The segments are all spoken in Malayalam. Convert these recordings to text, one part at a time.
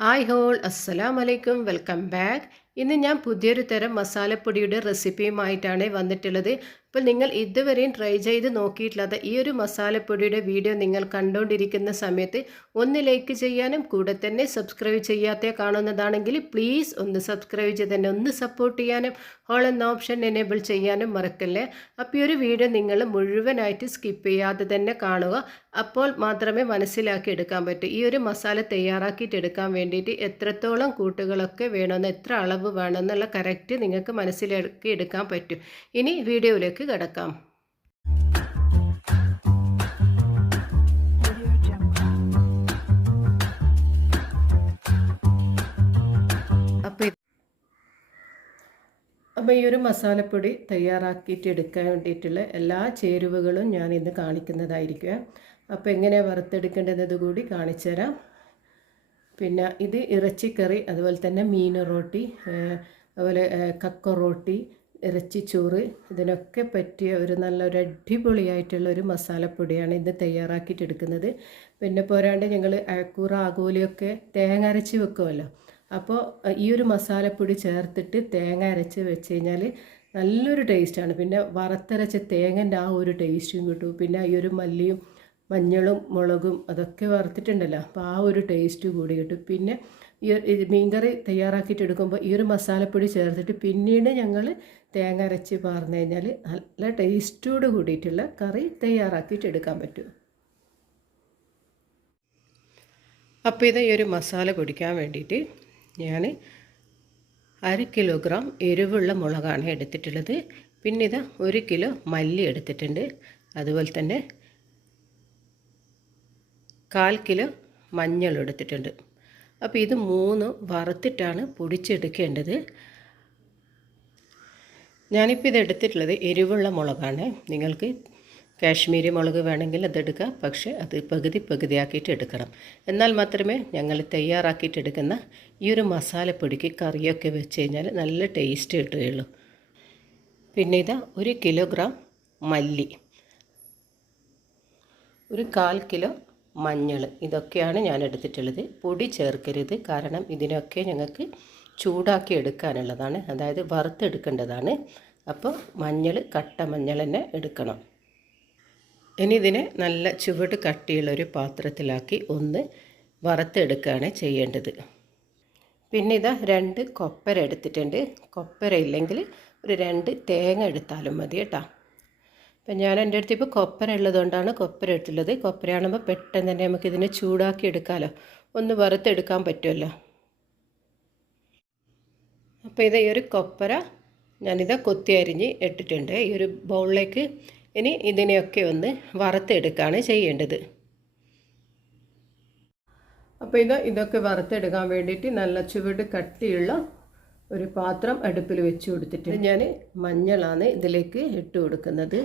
ഹായ് ഹോൾ അസ്സലാം വലൈക്കും വെൽക്കം ബാക്ക്. ഇന്ന് ഞാൻ പുതിയൊരു തരം മസാലപ്പൊടിയുടെ റെസിപ്പിയുമായിട്ടാണ് വന്നിട്ടുള്ളത്. അപ്പോൾ നിങ്ങൾ ഇതുവരെയും ട്രൈ ചെയ്ത് നോക്കിയിട്ടില്ലാത്ത ഈ ഒരു മസാലപ്പൊടിയുടെ വീഡിയോ നിങ്ങൾ കണ്ടുകൊണ്ടിരിക്കുന്ന സമയത്ത് ഒന്ന് ലൈക്ക് ചെയ്യാനും കൂടെ തന്നെ സബ്സ്ക്രൈബ് ചെയ്യാത്ത കാണുന്നതാണെങ്കിൽ പ്ലീസ് ഒന്ന് സബ്സ്ക്രൈബ് ചെയ്ത് തന്നെ ഒന്ന് സപ്പോർട്ട് ചെയ്യാനും ഹോൾ എന്ന ഓപ്ഷൻ എനേബിൾ ചെയ്യാനും മറക്കല്ലേ? അപ്പോൾ ഈ ഒരു വീഡിയോ നിങ്ങൾ മുഴുവനായിട്ട് സ്കിപ്പ് ചെയ്യാതെ തന്നെ കാണുക. അപ്പോൾ മാത്രമേ മനസ്സിലാക്കി എടുക്കാൻ പറ്റൂ. ഈ ഒരു മസാല തയ്യാറാക്കിയിട്ട് എടുക്കാൻ വേണ്ടിയിട്ട് എത്രത്തോളം കൂട്ടുകളൊക്കെ വേണമെന്ന് എത്ര അളവ് വേണമെന്നുള്ള കറക്റ്റ് നിങ്ങൾക്ക് മനസ്സിലാക്കി എടുക്കാൻ പറ്റും. ഇനി വീഡിയോയിലേക്ക് കിടക്കാം. അപ്പോൾ ഈ ഒരു മസാലപ്പൊടി തയ്യാറാക്കിയിട്ട് എടുക്കാൻ വേണ്ടിയിട്ടുള്ള എല്ലാ ചേരുവകളും ഞാൻ ഇന്ന് കാണിക്കുന്നതായിരിക്കും. അപ്പോൾ എങ്ങനെയാണ് വറുത്തെടുക്കേണ്ടത് കൂടി കാണിച്ചു തരാം. പിന്നെ ഇത് ഇറച്ചിക്കറി അതുപോലെ തന്നെ മീൻ റോട്ടി അതുപോലെ കക്ക റോട്ടി ഇറച്ചിച്ചോറ് ഇതിനൊക്കെ പറ്റിയ ഒരു നല്ലൊരു അടിപൊളിയായിട്ടുള്ള ഒരു മസാലപ്പൊടിയാണ് ഇന്ന് തയ്യാറാക്കിയിട്ടെടുക്കുന്നത്. പിന്നെ പോരാണ്ട് ഞങ്ങൾ അഴക്കൂറ ആകോലിയൊക്കെ തേങ്ങ അരച്ച് വെക്കുമല്ലോ അപ്പോൾ ഈ ഒരു മസാലപ്പൊടി ചേർത്തിട്ട് തേങ്ങ അരച്ച് വെച്ച് കഴിഞ്ഞാൽ നല്ലൊരു ടേസ്റ്റാണ്. പിന്നെ വറുത്തരച്ച തേങ്ങന്റെ ആ ഒരു ടേസ്റ്റും കിട്ടും. പിന്നെ ഈ ഒരു മല്ലിയും മഞ്ഞളും മുളകും അതൊക്കെ വറുത്തിട്ടുണ്ടല്ലോ. അപ്പോൾ ആ ഒരു ടേസ്റ്റ് കൂടി കിട്ടും. പിന്നെ ഈ മീൻകറി തയ്യാറാക്കിയിട്ട് എടുക്കുമ്പോൾ ഈ ഒരു മസാലപ്പൊടി ചേർത്തിട്ട് പിന്നീട് ഞങ്ങൾ തേങ്ങ അരച്ച് പാർന്നു കഴിഞ്ഞാൽ നല്ല ടേസ്റ്റോട് കൂടിയിട്ടുള്ള കറി തയ്യാറാക്കിയിട്ട് എടുക്കാൻ പറ്റും. അപ്പോൾ ഇത് ഈ ഒരു മസാല പൊടിക്കാൻ വേണ്ടിയിട്ട് ഞാൻ അര കിലോഗ്രാം എരിവുള്ള മുളകാണ് എടുത്തിട്ടുള്ളത്. പിന്നെ ഇത് ഒരു കിലോ മല്ലി എടുത്തിട്ടുണ്ട്. അതുപോലെ തന്നെ കാൽ കിലോ മഞ്ഞൾ എടുത്തിട്ടുണ്ട്. അപ്പോൾ ഇത് മൂന്ന് വറുത്തിട്ടാണ് പൊടിച്ചെടുക്കേണ്ടത്. ഞാനിപ്പോൾ ഇത് എടുത്തിട്ടുള്ളത് എരിവുള്ള മുളകാണ്. നിങ്ങൾക്ക് കാശ്മീരി മുളക് വേണമെങ്കിൽ അതെടുക്കാം പക്ഷേ അത് പകുതി പകുതിയാക്കിയിട്ട് എടുക്കണം. എന്നാൽ മാത്രമേ ഞങ്ങൾ തയ്യാറാക്കിയിട്ട് എടുക്കുന്ന ഈ ഒരു മസാലപ്പൊടിക്ക് കറിയൊക്കെ വെച്ച് കഴിഞ്ഞാൽ നല്ല ടേസ്റ്റ് കിട്ടുകയുള്ളൂ. പിന്നെ ഇതാ ഒരു കിലോഗ്രാം മല്ലി. ഒരു കാൽ കിലോ മഞ്ഞൾ ഇതൊക്കെയാണ് ഞാൻ എടുത്തിട്ടുള്ളത്. പൊടി ചേർക്കരുത്. കാരണം ഇതിനൊക്കെ ഞങ്ങൾക്ക് ചൂടാക്കി എടുക്കാനുള്ളതാണ്. അതായത് വറുത്തെടുക്കേണ്ടതാണ്. അപ്പോൾ മഞ്ഞൾ കട്ട മഞ്ഞൾ തന്നെ എടുക്കണം. ഇനി ഇതിനെ നല്ല ചുവട് കട്ടിയുള്ളൊരു പാത്രത്തിലാക്കി ഒന്ന് വറുത്തെടുക്കുകയാണ് ചെയ്യേണ്ടത്. പിന്നെ ഇതാ രണ്ട് കൊപ്പര എടുത്തിട്ടുണ്ട്. കൊപ്പര ഇല്ലെങ്കിൽ ഒരു രണ്ട് തേങ്ങ എടുത്താലും മതി കേട്ടോ. അപ്പം ഞാൻ എന്റെ അടുത്ത് ഇപ്പോൾ കൊപ്പര ഉള്ളതുകൊണ്ടാണ് കൊപ്പര എടുത്തുള്ളത്. കൊപ്പരയാകുമ്പോൾ പെട്ടെന്ന് തന്നെ നമുക്ക് ഇതിനെ ചൂടാക്കി എടുക്കാമല്ലോ ഒന്ന് വറുത്തെടുക്കാൻ പറ്റുമല്ലോ. അപ്പോൾ ഇത് ഈ ഒരു കൊപ്പര ഞാനിത് കൊത്തി അരിഞ്ഞ് ഇട്ടിട്ടുണ്ട്. ഈ ഒരു ബൗളിലേക്ക് ഇനി ഇതിനെയൊക്കെ ഒന്ന് വറുത്തെടുക്കുകയാണ് ചെയ്യേണ്ടത്. അപ്പോൾ ഇത് ഇതൊക്കെ വറുത്തെടുക്കാൻ വേണ്ടിയിട്ട് നല്ല ചുവട് കട്ടിയുള്ള ഒരു പാത്രം അടുപ്പിൽ വെച്ച് കൊടുത്തിട്ട് ഞാൻ മഞ്ഞളാണ് ഇതിലേക്ക് ഇട്ട് കൊടുക്കുന്നത്.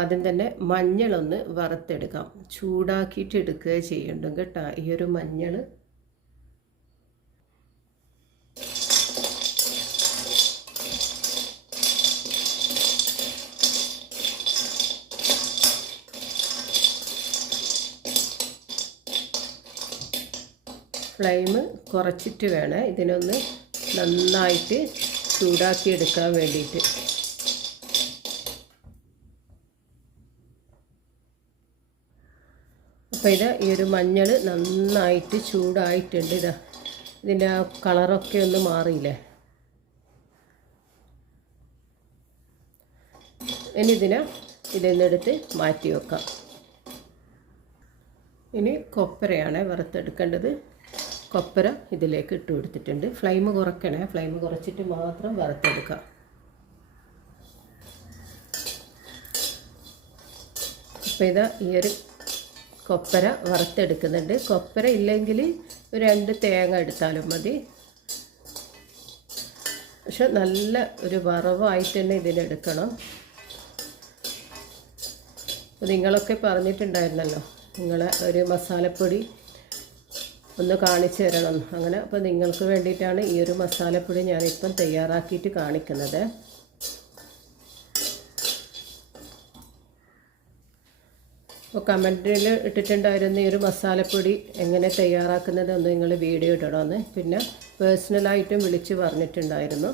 ആദ്യം തന്നെ മഞ്ഞളൊന്ന് വറുത്തെടുക്കാം. ചൂടാക്കിയിട്ട് എടുക്കുക ചെയ്യണ്ടും കേട്ടോ. ഈ ഒരു മഞ്ഞൾ ഫ്ലെയിം കുറച്ചിട്ട് വേണം. ഇതിനൊന്ന് നന്നായിട്ട് ചൂടാക്കി എടുക്കാൻ വേണ്ടിയിട്ട്. അപ്പോൾ ഇത് ഈ ഒരു മഞ്ഞൾ നന്നായിട്ട് ചൂടായിട്ടുണ്ട്. ഇതാ ഇതിന്റെ ആ കളറൊക്കെ ഒന്ന് മാറിയില്ലേ? ഇനി ഇതിനെ ഇതിൽ നിന്നെടുത്ത് മാറ്റി വെക്കാം. ഇനി കൊപ്പരയാണ് വറുത്തെടുക്കേണ്ടത്. കൊപ്പര ഇതിലേക്ക് ഇട്ട് കൊടുത്തിട്ടുണ്ട്. ഫ്ലെയിം കുറയ്ക്കണേ. ഫ്ലെയിം കുറച്ചിട്ട് മാത്രം വറുത്തെടുക്കാം. അപ്പോൾ ഇതാ ഈ ഒരു കൊപ്പര വറുത്തെടുക്കുന്നുണ്ട്. കൊപ്പര ഇല്ലെങ്കിൽ രണ്ട് തേങ്ങ എടുത്താലും മതി. പക്ഷെ നല്ല ഒരു വറവായിട്ട് തന്നെ ഇതിനെടുക്കണം. നിങ്ങളൊക്കെ പറഞ്ഞിട്ടുണ്ടായിരുന്നല്ലോ നിങ്ങളെ ഒരു മസാലപ്പൊടി ഒന്ന് കാണിച്ചു തരണം. അങ്ങനെ അപ്പോൾ നിങ്ങൾക്ക് വേണ്ടിയിട്ടാണ് ഈ ഒരു മസാലപ്പൊടി ഞാനിപ്പം തയ്യാറാക്കിയിട്ട് കാണിക്കുന്നത്. അപ്പോൾ കമന്റിൽ ഇട്ടിട്ടുണ്ടായിരുന്ന ഈ ഒരു മസാലപ്പൊടി എങ്ങനെ തയ്യാറാക്കുന്നത് ഒന്ന് നിങ്ങൾ വീഡിയോ ഇടണമെന്ന് പിന്നെ പേഴ്സണലായിട്ടും വിളിച്ച് പറഞ്ഞിട്ടുണ്ടായിരുന്നു.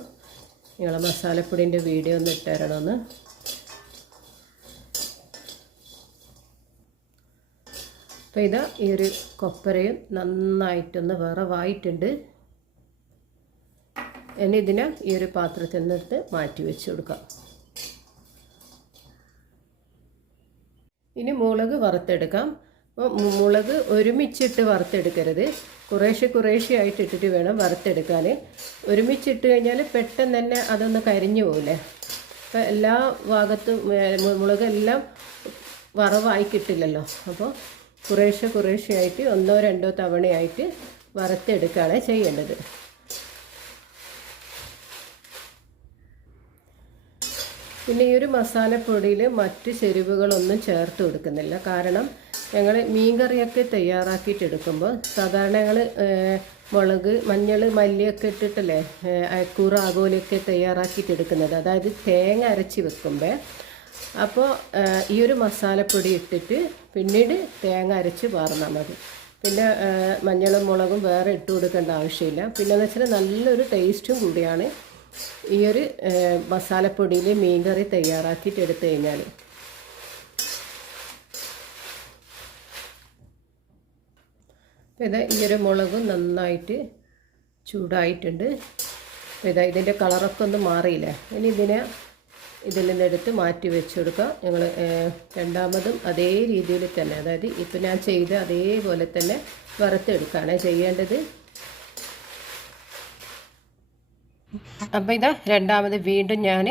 നിങ്ങളെ മസാലപ്പൊടിന്റെ വീഡിയോ ഒന്ന് ഇട്ടുതരണമെന്ന് അപ്പോൾ ഇതാ ഈ ഒരു കൊപ്പരയും നന്നായിട്ടൊന്ന് വിറവായിട്ടുണ്ട്. ഇനി ഇതിനെ ഈ ഒരു പാത്രത്തിൽ നിന്നെടുത്ത് മാറ്റി വെച്ച് കൊടുക്കാം. ഇനി മുളക് വറുത്തെടുക്കാം. അപ്പോൾ മുളക് ഒരുമിച്ചിട്ട് വറുത്തെടുക്കരുത്. കുറേശ്ശെ കുറേശ്ശെ ആയിട്ട് ഇട്ടിട്ട് വേണം വറുത്തെടുക്കാൻ. ഒരുമിച്ചിട്ട് കഴിഞ്ഞാൽ പെട്ടെന്ന് തന്നെ അതൊന്ന് കരിഞ്ഞു പോകില്ലേ അപ്പോൾ എല്ലാ ഭാഗത്തും മുളകെല്ലാം വറവായി കിട്ടില്ലല്ലോ. അപ്പോൾ കുറേശ്ശെ കുറേശ്ശെ ആയിട്ട് ഒന്നോ രണ്ടോ തവണയായിട്ട് വറുത്തെടുക്കുകയാണ് ചെയ്യേണ്ടത്. പിന്നെ ഈ ഒരു മസാലപ്പൊടിയിൽ മറ്റ് ചെരുവുകളൊന്നും ചേർത്ത് കൊടുക്കുന്നില്ല. കാരണം ഞങ്ങൾ മീൻകറിയൊക്കെ തയ്യാറാക്കിയിട്ട് എടുക്കുമ്പോൾ സാധാരണ ഞങ്ങൾ മുളക് മഞ്ഞൾ മല്ലിയൊക്കെ ഇട്ടിട്ടല്ലേ അക്കൂറ് ആകോലിയൊക്കെ തയ്യാറാക്കിയിട്ട് എടുക്കുന്നത്. അതായത് തേങ്ങ അരച്ച് വെക്കുമ്പോൾ അപ്പോൾ ഈ ഒരു മസാലപ്പൊടി ഇട്ടിട്ട് പിന്നീട് തേങ്ങ അരച്ച് വാർന്നാൽ മതി. പിന്നെ മഞ്ഞളും മുളകും വേറെ ഇട്ട് കൊടുക്കേണ്ട ആവശ്യമില്ല. പിന്നെ എന്ന് വെച്ചാൽ നല്ലൊരു ടേസ്റ്റും കൂടിയാണ് ഈ ഒരു മസാലപ്പൊടിയിൽ മീൻ കറി തയ്യാറാക്കിയിട്ട് എടുത്തു കഴിഞ്ഞാൽ ഇതാ ഈ ഒരു മുളകും നന്നായിട്ട് ചൂടായിട്ടുണ്ട്. ഇതാ ഇതിന്റെ കളറൊക്കെ ഒന്നും മാറിയില്ലേ? ഇനി ഇതിനെ ഇതിൽ നിന്നെടുത്ത് മാറ്റി വെച്ച് കൊടുക്കുക. ഞങ്ങൾ രണ്ടാമതും അതേ രീതിയിൽ തന്നെ അതായത് ഇപ്പം ഞാൻ ചെയ്ത അതേപോലെ തന്നെ വറുത്തെടുക്കുകയാണ്. ചെയ്യേണ്ടത് അപ്പോൾ ഇതാ രണ്ടാമത് വീണ്ടും ഞാൻ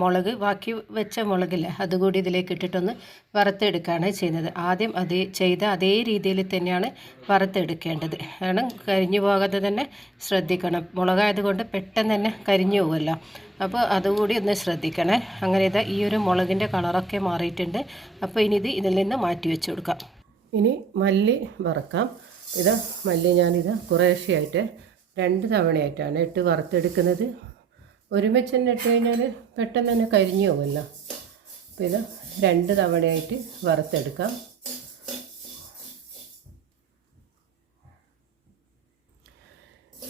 മുളക് ബാക്കി വെച്ച മുളകില്ല അതുകൂടി ഇതിലേക്ക് ഇട്ടിട്ടൊന്ന് വറുത്തെടുക്കുകയാണ് ചെയ്യുന്നത്. ആദ്യം അതേ ചെയ്ത അതേ രീതിയിൽ തന്നെയാണ് വറുത്തെടുക്കേണ്ടത്. കാരണം കരിഞ്ഞു പോകാതെ തന്നെ ശ്രദ്ധിക്കണം. മുളകായതുകൊണ്ട് പെട്ടെന്ന് തന്നെ കരിഞ്ഞു പോകുമല്ലോ. അപ്പോൾ അതുകൂടി ഒന്ന് ശ്രദ്ധിക്കണേ. അങ്ങനെ ഇതാ ഈ ഒരു മുളകിന്റെ കളറൊക്കെ മാറിയിട്ടുണ്ട്. അപ്പോൾ ഇനി ഇത് ഇതിൽ നിന്ന് മാറ്റി വെച്ച് കൊടുക്കാം. ഇനി മല്ലി വറക്കാം. ഇതാ മല്ലി ഞാനിത് കുറേശ്ശെയായിട്ട് രണ്ട് തവണയായിട്ടാണ് ഇട്ട് വറുത്തെടുക്കുന്നത്. ഒരുമിച്ച് തന്നെ ഇട്ട് കഴിഞ്ഞാൽ പെട്ടെന്ന് തന്നെ കരിഞ്ഞു പോകുമല്ലോ അപ്പോൾ ഇത് രണ്ട് തവണയായിട്ട് വറുത്തെടുക്കാം.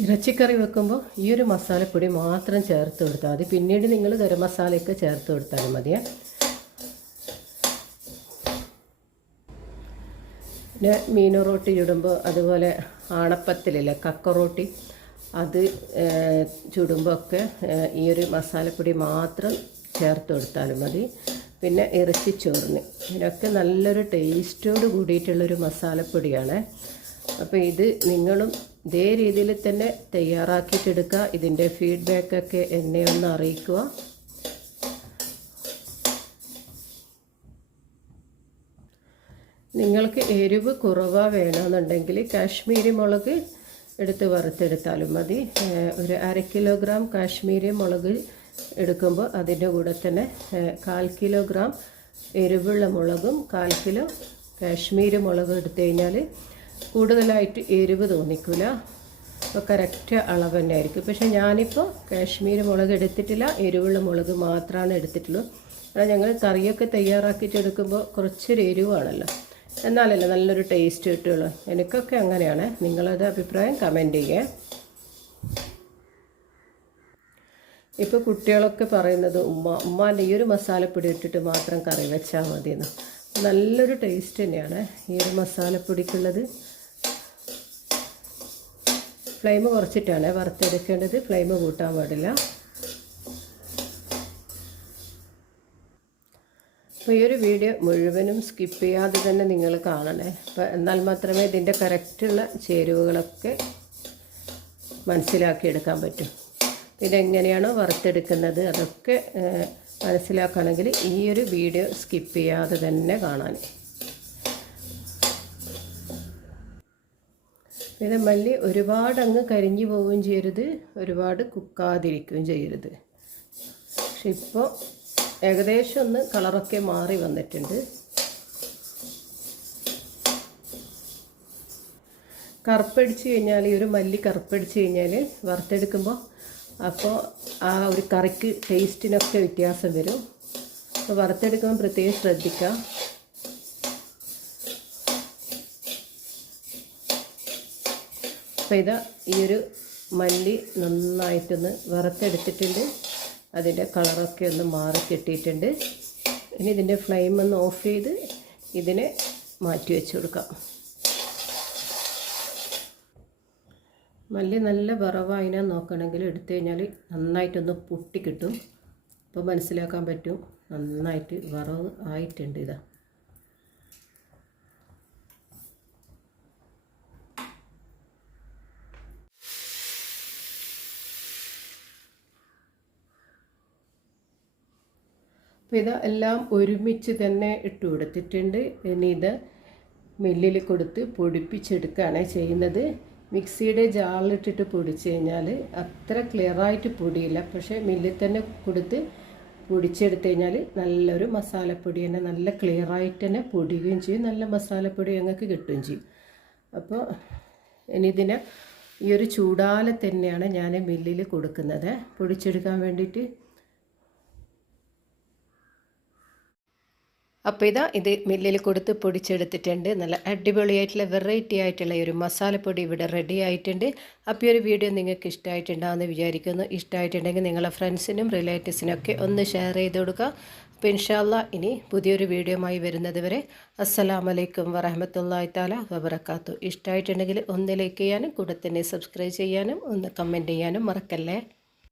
ഇറച്ചിക്കറി വെക്കുമ്പോൾ ഈ ഒരു മസാലപ്പൊടി മാത്രം ചേർത്ത് കൊടുത്താൽ മതി. പിന്നീട് നിങ്ങൾ ഗരം മസാലയൊക്കെ ചേർത്ത് കൊടുത്താലും മതിയേ. പിന്നെ മീൻ റോട്ടി ചുടുമ്പോൾ അതുപോലെ ആണപ്പത്തിലില്ലേ കക്ക റോട്ടി അത് ചുടുമ്പോൾ ഒക്കെ ഈ ഒരു മസാലപ്പൊടി മാത്രം ചേർത്ത് കൊടുത്താലും മതി. പിന്നെ ഇറച്ചിച്ചോറിന് ഇതിനൊക്കെ നല്ലൊരു ടേസ്റ്റോട് കൂടിയിട്ടുള്ളൊരു മസാലപ്പൊടിയാണ്. അപ്പോൾ ഇത് നിങ്ങളും ഇതേ രീതിയിൽ തന്നെ തയ്യാറാക്കിയിട്ടെടുക്കുക. ഇതിന്റെ ഫീഡ്ബാക്കൊക്കെ എന്നെ ഒന്ന് അറിയിക്കുക. നിങ്ങൾക്ക് എരിവ് കുറവാ വേണമെന്നുണ്ടെങ്കിൽ കാശ്മീരി മുളക് എടുത്ത് വറുത്തെടുത്താലും മതി. ഒരു അര കിലോഗ്രാം കാശ്മീരി മുളക് എടുക്കുമ്പോൾ അതിന്റെ കൂടെ തന്നെ കാൽ കിലോഗ്രാം എരിവുള്ള മുളകും കാൽ കിലോ കാശ്മീരി മുളകും എടുത്തു കഴിഞ്ഞാൽ കൂടുതലായിട്ട് എരിവ് തോന്നിക്കില്ല അപ്പോൾ കറക്റ്റ് അളവ് തന്നെ ആയിരിക്കും പക്ഷേ ഞാനിപ്പോൾ കാശ്മീരി മുളക് എടുത്തിട്ടില്ല എരിവുള്ള മുളക് മാത്രമാണ് എടുത്തിട്ടുള്ളൂ. കാരണം ഞങ്ങൾ കറിയൊക്കെ തയ്യാറാക്കിയിട്ട് എടുക്കുമ്പോൾ കുറച്ചൊരു എരിവാണല്ലോ. എന്നാലല്ലേ നല്ലൊരു ടേസ്റ്റ് കിട്ടുള്ളൂ. എനിക്കൊക്കെ അങ്ങനെയാണ്. നിങ്ങളത് അഭിപ്രായം കമന്റ് ചെയ്യേ. ഇപ്പോൾ കുട്ടികളൊക്കെ പറയുന്നത് ഉമ്മ ഉമ്മാന്റെ ഈ ഒരു മസാലപ്പൊടി ഇട്ടിട്ട് മാത്രം കറി വെച്ചാൽ മതിയെന്ന്. നല്ലൊരു ടേസ്റ്റ് തന്നെയാണ് ഈ ഒരു മസാലപ്പൊടിക്കുള്ളത്. ഫ്ലെയിം കുറച്ചിട്ടാണ് വറുത്തെടുക്കേണ്ടത്. ഫ്ലെയിം കൂട്ടാൻ പാടില്ല. അപ്പോൾ ഈ ഒരു വീഡിയോ മുഴുവനും സ്കിപ്പ് ചെയ്യാതെ തന്നെ നിങ്ങൾ കാണണേ. അപ്പോൾ എന്നാൽ മാത്രമേ ഇതിന്റെ കറക്റ്റുള്ള ചേരുവകളൊക്കെ മനസ്സിലാക്കിയെടുക്കാൻ പിന്നെ ഇതെങ്ങനെയാണോ വറുത്തെടുക്കുന്നത് അതൊക്കെ മനസ്സിലാക്കുകയാണെങ്കിൽ ഈ ഒരു വീഡിയോ സ്കിപ്പ് ചെയ്യാതെ തന്നെ കാണാൻ പിന്നെ മല്ലി ഒരുപാട് അങ്ങ് കരിഞ്ഞു പോവുകയും ചെയ്യരുത് ഒരുപാട് കുക്കാതിരിക്കുകയും ചെയ്യരുത്. പക്ഷെ ഇപ്പോൾ ഏകദേശം ഒന്ന് കളറൊക്കെ മാറി വന്നിട്ടുണ്ട്. കറുപ്പടിച്ച് കഴിഞ്ഞാൽ ഈ ഒരു മല്ലി കറുപ്പടിച്ച് കഴിഞ്ഞാൽ വറുത്തെടുക്കുമ്പോൾ അപ്പോൾ ആ ഒരു കറിക്ക് ടേസ്റ്റിനൊക്കെ വ്യത്യാസം വരും. അപ്പോൾ വറുത്തെടുക്കുമ്പോൾ പ്രത്യേകം ശ്രദ്ധിക്കാം. അപ്പോൾ ഇതാ ഈ ഒരു മല്ലി നന്നായിട്ടൊന്ന് വറുത്തെടുത്തിട്ടുണ്ട്. അതിന്റെ കളറൊക്കെ ഒന്ന് മാറി കിട്ടിയിട്ടുണ്ട്. ഇനി ഇതിന്റെ ഫ്ലെയിം ഒന്ന് ഓഫ് ചെയ്ത് ഇതിനെ മാറ്റി വെച്ച് കൊടുക്കാം. മല്ലി നല്ല വിറവായിനാ നോക്കണമെങ്കിൽ എടുത്തു കഴിഞ്ഞാൽ നന്നായിട്ടൊന്ന് പൊട്ടി കിട്ടും. അപ്പോൾ മനസ്സിലാക്കാൻ പറ്റും. നന്നായിട്ട് വറവ് ആയിട്ടുണ്ട് ഇതാ. അപ്പോൾ ഇത് എല്ലാം ഒരുമിച്ച് തന്നെ ഇട്ട് കൊടുത്തിട്ടുണ്ട്. ഇനി ഇത് മില്ലിൽ കൊടുത്ത് പൊടിപ്പിച്ചെടുക്കുകയാണ് ചെയ്യുന്നത്. മിക്സിയുടെ ജാറിലിട്ടിട്ട് പൊടിച്ച് കഴിഞ്ഞാൽ അത്ര ക്ലിയറായിട്ട് പൊടിയില്ല. പക്ഷേ മില്ലിൽ തന്നെ കൊടുത്ത് പൊടിച്ചെടുത്ത് കഴിഞ്ഞാൽ നല്ലൊരു മസാലപ്പൊടി തന്നെ നല്ല ക്ലിയറായിട്ട് തന്നെ പൊടിയുകയും ചെയ്യും. നല്ല മസാലപ്പൊടി ഞങ്ങൾക്ക് കിട്ടുകയും ചെയ്യും. അപ്പോൾ ഇനി ഇതിനെ ഈ ഒരു ചൂടാലെ തന്നെയാണ് ഞാൻ മില്ലിൽ കൊടുക്കുന്നത്. പൊടിച്ചെടുക്കാൻ വേണ്ടിയിട്ട് അപ്പോൾ ഇതാ ഇത് മില്ലിൽ കൊടുത്ത് പൊടിച്ചെടുത്തിട്ടുണ്ട്. നല്ല അടിപൊളിയായിട്ടുള്ള വെറൈറ്റി ആയിട്ടുള്ള ഒരു മസാലപ്പൊടി ഇവിടെ റെഡി ആയിട്ടുണ്ട്. അപ്പോൾ ഈ ഒരു വീഡിയോ നിങ്ങൾക്ക് ഇഷ്ടമായിട്ടുണ്ടാകുമെന്ന് വിചാരിക്കുന്നു. ഇഷ്ടമായിട്ടുണ്ടെങ്കിൽ നിങ്ങളെ ഫ്രണ്ട്സിനും റിലേറ്റീവ്സിനൊക്കെ ഒന്ന് ഷെയർ ചെയ്ത് കൊടുക്കുക. അപ്പോൾ ഇൻഷാല്ല ഇനി പുതിയൊരു വീഡിയോയുമായി വരുന്നത് വരെ അസ്സലാമലൈക്കും വറഹമത്തല്ലാ താല വബർക്കാത്തു ഇഷ്ടമായിട്ടുണ്ടെങ്കിൽ ഒന്ന് ലൈക്ക് ചെയ്യാനും കൂടെ തന്നെ സബ്സ്ക്രൈബ് ചെയ്യാനും ഒന്ന് കമന്റ് ചെയ്യാനും മറക്കല്ലേ?